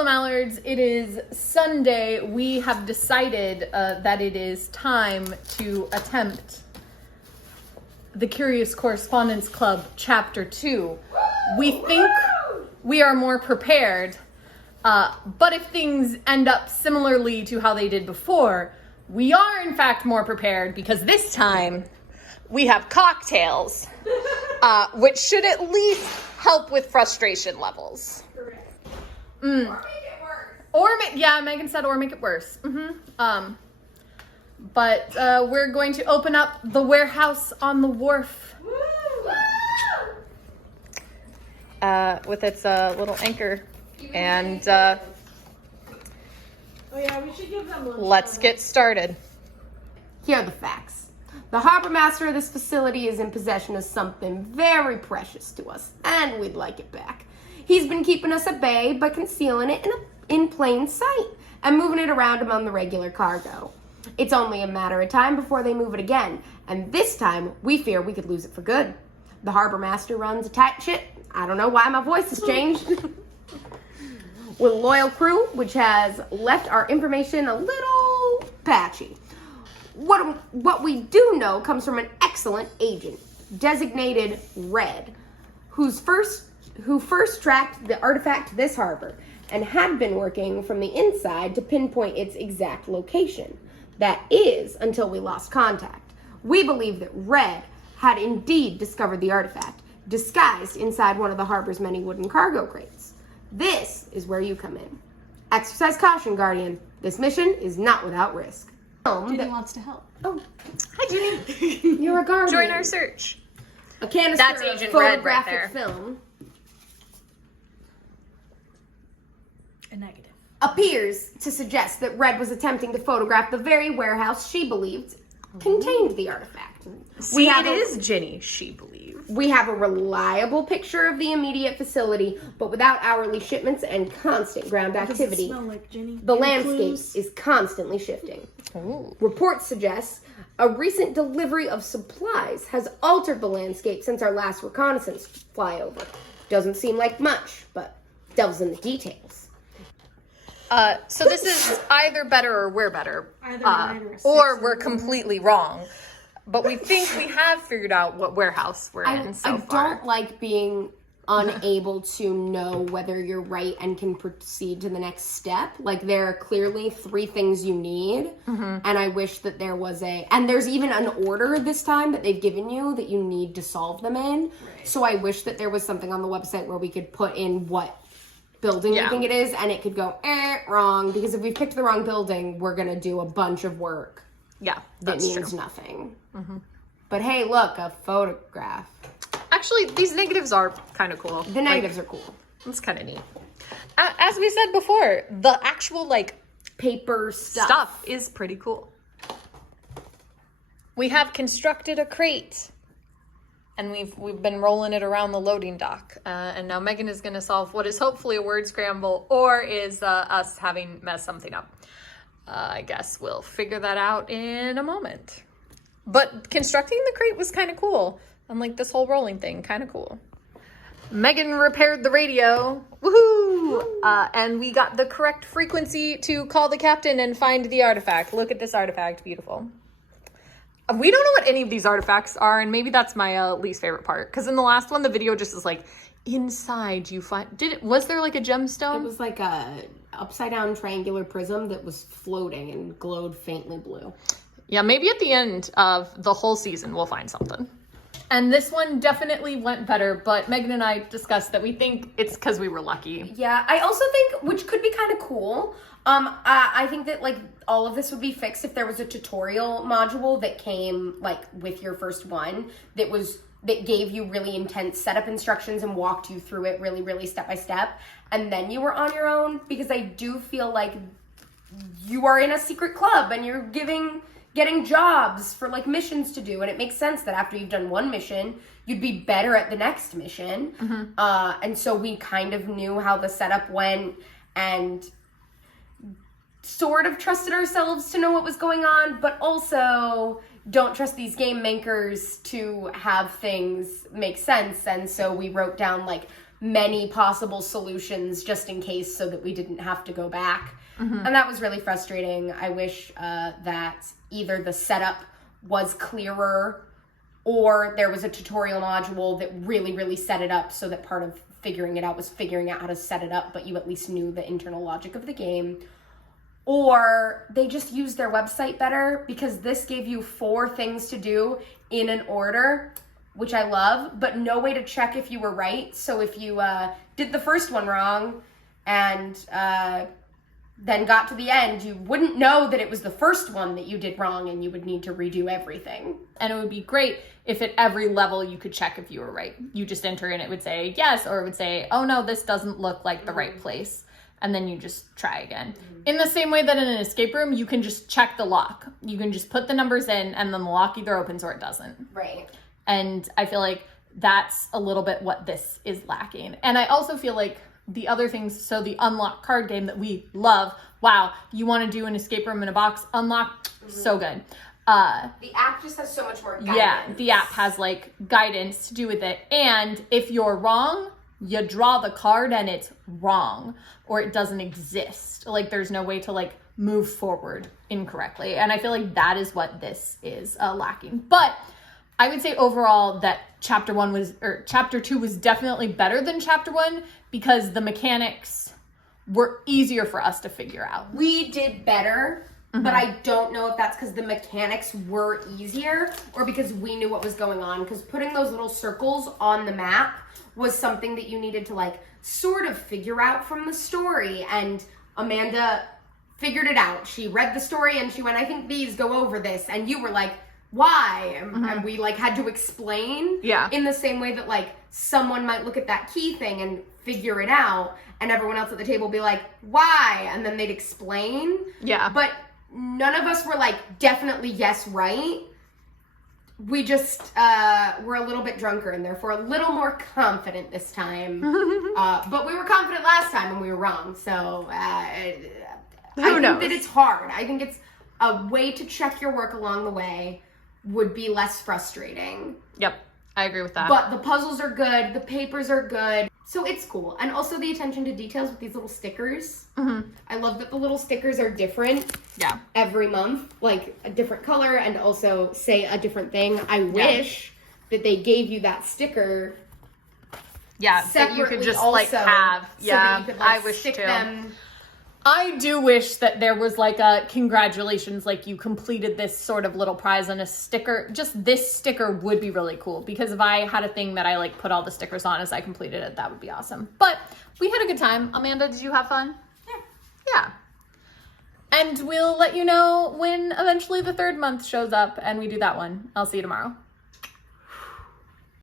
Hello, Mallards. It is Sunday. We have decided that it is time to attempt the Curious Correspondence Club Chapter 2. We think we are more prepared, but if things end up similarly to how they did before, we are in fact more prepared because this time we have cocktails, which should at least help with frustration levels. Or make it worse. Megan said, or make it worse. But we're going to open up the warehouse on the wharf. With its little anchor. And We should give them lunch. let's get started. Here are the facts. The harbor master of this facility is in possession of something very precious to us, and we'd like it back. He's been keeping us at bay by concealing it in plain sight and moving it around among the regular cargo. It's only a matter of time before they move it again, and this time we fear we could lose it for good. The harbor master runs a tight ship. I don't know why my voice has changed. With a loyal crew, which has left our information a little patchy. What we do know comes from an excellent agent, designated Red, who first tracked the artifact to this harbor and had been working from the inside to pinpoint its exact location. That is, until we lost contact. We believe that Red had indeed discovered the artifact, disguised inside one of the harbor's many wooden cargo crates. This is where you come in. Exercise caution, Guardian. This mission is not without risk. Ginny wants to help. Oh, Hi, Junie. you're a Guardian. Join our search. A canister That's of Agent Red right photographic there. film A negative. appears to suggest that Red was attempting to photograph the very warehouse she believed contained the artifact. See, it is Ginny, she believes. We have a reliable picture of the immediate facility, but without hourly shipments and constant ground activity. Does it smell like Ginny? The Any landscape clues? is constantly shifting. Ooh. Reports suggest a recent delivery of supplies has altered the landscape since our last reconnaissance flyover. Doesn't seem like much, but delves in the details. So this is either better or we're better. Either nine or a six or or we're a completely wrong. But we think we have figured out what warehouse we're in so I far. don't like being unable to know whether you're right and can proceed to the next step. Like, there are clearly 3 things you need, and I wish that there was and there's even an order this time that they've given you that you need to solve them in. Right. So I wish that there was something on the website where we could put in what building we think it is, and it could go, wrong, because if we picked the wrong building, we're gonna do a bunch of work Yeah, that that's means true. nothing. But hey, look, a photograph. Actually, these negatives are kind of cool. The negatives are cool. It's kind of neat. As we said before, the actual, Paper stuff is pretty cool. We have constructed a crate, and we've been rolling it around the loading dock. And now Megan is going to solve what is hopefully a word scramble, or is us having messed something up. I guess we'll figure that out in a moment. But constructing the crate was kind of cool. And this whole rolling thing, kind of cool. Megan repaired the radio. Woohoo! And we got the correct frequency to call the captain and find the artifact. Look at this artifact. Beautiful. We don't know what any of these artifacts are, and maybe that's my least favorite part. Because in the last one, the video just is inside you find... Was there a gemstone? It was like a upside down triangular prism that was floating and glowed faintly blue. Yeah, maybe at the end of the whole season, we'll find something. And this one definitely went better, but Megan and I discussed that we think it's because we were lucky. Yeah, I also think, which could be kind of cool, I think that all of this would be fixed if there was a tutorial module that came with your first one that gave you really intense setup instructions and walked you through it really, really step by step, and then you were on your own, because I do feel like you are in a secret club and you're getting jobs for missions to do, and it makes sense that after you've done one mission you'd be better at the next mission. And so we kind of knew how the setup went and sort of trusted ourselves to know what was going on, but also don't trust these game makers to have things make sense. And so we wrote down many possible solutions just in case so that we didn't have to go back. And that was really frustrating. I wish that either the setup was clearer or there was a tutorial module that really, really set it up so that part of figuring it out was figuring out how to set it up, but you at least knew the internal logic of the game. Or they just used their website better, because this gave you 4 things to do in an order, which I love, but no way to check if you were right. So if you did the first one wrong and then got to the end, you wouldn't know that it was the first one that you did wrong, and you would need to redo everything. And it would be great if at every level you could check if you were right. You just enter and it would say yes, or it would say, oh no, this doesn't look like the right place. And then you just try again. In the same way that in an escape room, you can just check the lock. You can just put the numbers in and then the lock either opens or it doesn't. Right. And I feel like that's a little bit what this is lacking. And I also feel like the other things, so the unlock card game that we love, wow, you want to do an escape room in a box, unlock, so good. The app just has so much more guidance. Yeah, the app has like guidance to do with it. And if you're wrong, you draw the card and it's wrong, or it doesn't exist. Like there's no way to like move forward incorrectly. And I feel like that is what this is lacking. But I would say overall that chapter 2 was definitely better than chapter 1, because the mechanics were easier for us to figure out. We did better, but I don't know if that's because the mechanics were easier or because we knew what was going on. Because putting those little circles on the map was something that you needed to like sort of figure out from the story. And Amanda figured it out. She read the story and she went, I think these go over this. And you were like, why? And we like had to explain in the same way that like someone might look at that key thing and figure it out, and everyone else at the table be like, why? And then they'd explain. Yeah. But none of us were like definitely yes, right. We just were a little bit drunker and therefore a little more confident this time. But we were confident last time and we were wrong. So I think that it's hard. I think it's a way to check your work along the way would be less frustrating. Yep, I agree with that. But the puzzles are good, the papers are good, so it's cool. And also the attention to details with these little stickers. I love that the little stickers are different every month, like a different color, and also say a different thing. I wish that they gave you that sticker that you could just also, like have. So that you could, like, I wish stick too. them. I do wish that there was like a congratulations, like you completed this sort of little prize on a sticker. Just this sticker would be really cool, because if I had a thing that I like put all the stickers on as I completed it, that would be awesome. But we had a good time. Amanda, did you have fun? Yeah. And we'll let you know when eventually the 3rd month shows up and we do that one. I'll see you tomorrow.